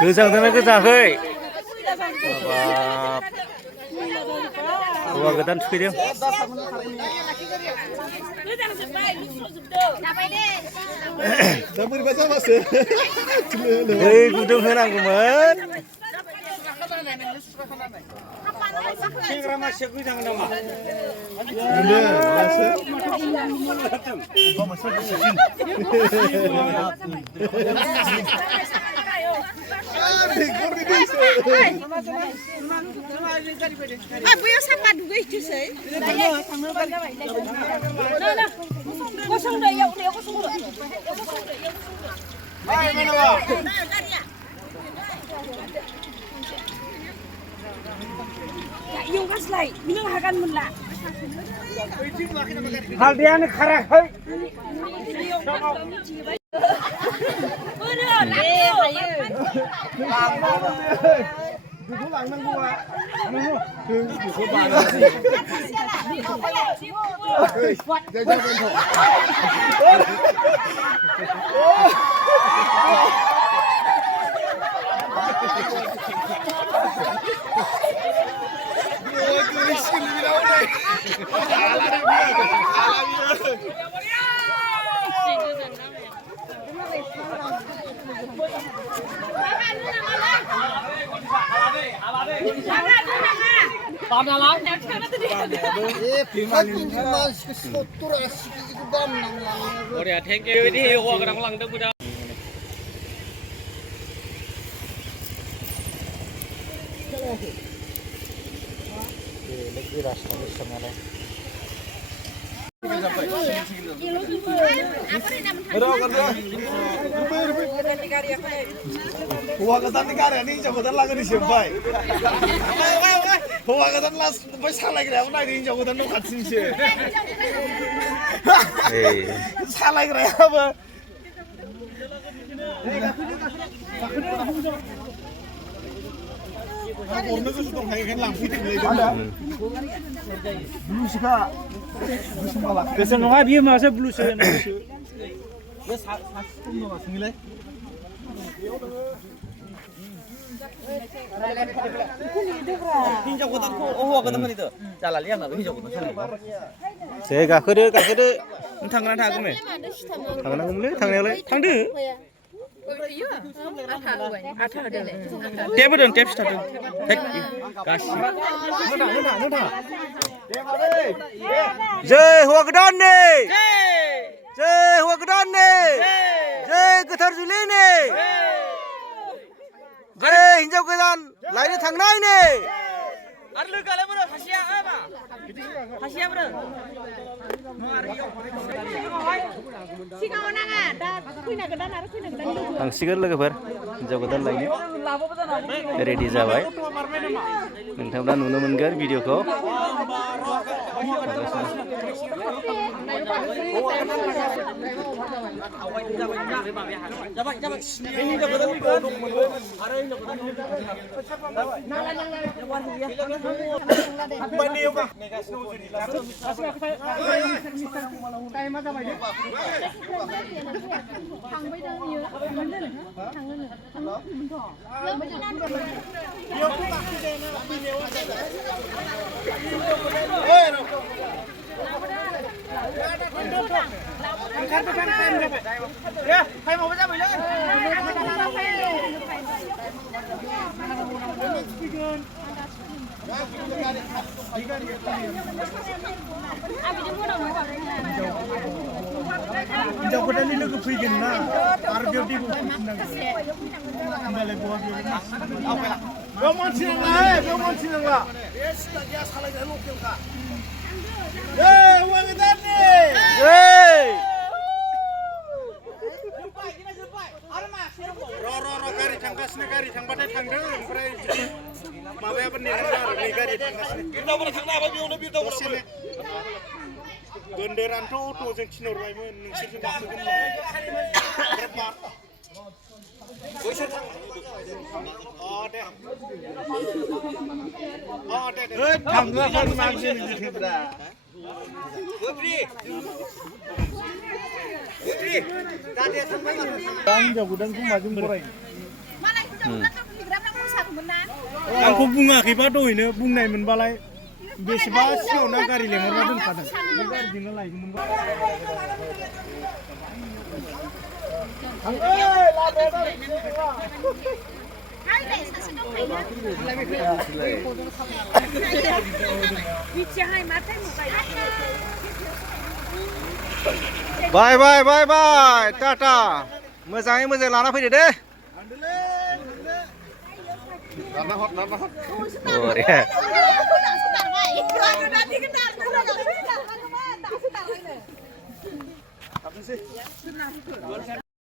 गोजांदोंना गोजाङाखै? बाब हौवा गोदान थुखैदों। दै गुदुं होनांगौमोन। सेंग्रा मानसिया गोजाङो नामा? बैयाव साफा दुगैहैथोसै गसंदो एवनायाव गसंदो एवगासलाय नों हागोन मोनला हालदैयानो खाराखै। बेखौ लांनांगौआ बेखौ hौवा गोदाननि गारियानो हिनजाव गोदान लागोनि जोब्बाय। हौवा गोदान लास्ट ओमफ्राय सालायग्रायाबो नायदो हिनजाव गोदान न' खाथिनिसो। सालायग्रायाबो हरनो गोसो दंखायो ओंखायनो लांफैदोंलै। ब्लुसोखा गोसोम नङा बियो माबासो ब्लुसो हिनजाव गोदानखौ हौवा गोदान मानिथ' जालालै आंनाबो हिनजाव गोदान दे गाखोदो गाखोदो। नों थांगोन ना थाङाखै? थांनांगौमोनलै थांनायालाय थांदो। टेप होदों टेप सिथारदों गासिबो। जय हौवा गोदाननि जय हौवा गोदाननि जय गोथार जुलिनि जय हिनजाव गोदान लायनो थांनायनि आरो लोगोआलाय बोरो खासिया मा खासिया बोरो सिगाङाव नाङा दा खैना गोदान आरो खैना गोदान थांसिगोन लोगोफोर हिनजाव गोदान लायनो रेडि जाबाय। नोंथांमोना नुनो मोनगोन भिडिअखौ। हिनजाव गोदाननि लोगो फैगोन ना आरो बेयाव दैबो फैफिननांगौ होमबालाय बहा बेयाव मानसि नांला बेयाव मानसि नांला बे सिदा गैया सालायग्रा लकेलखा। हौवा गोदाननि र' गारि थांगासिनो गारि थांबाथाय थांदों ओमफ्राय माबायाबो नेनांगौ आरो नै गारि थांगासिनो बिरदावबो थांनो हाबाय बेयावनो बिरदावबो गोन्दोरानोथ' अट'जों थिनहरबायमोन नोंसोरसो गाखोगोन बैसोर थाङो मानसिफ्रा हिनजाव गोदानखौ माजों बरायो? आंखौ बुङाखैबा दहैनो बुंनाय मोनबालाय बेसेबा सिगाङावनो गारि लेंहरना दोनखादों बे गारिजोंनो लायगौमोन बाय बाय बाय बाय टाटा मोजाङै मोजां लाना फैदो दे बरिया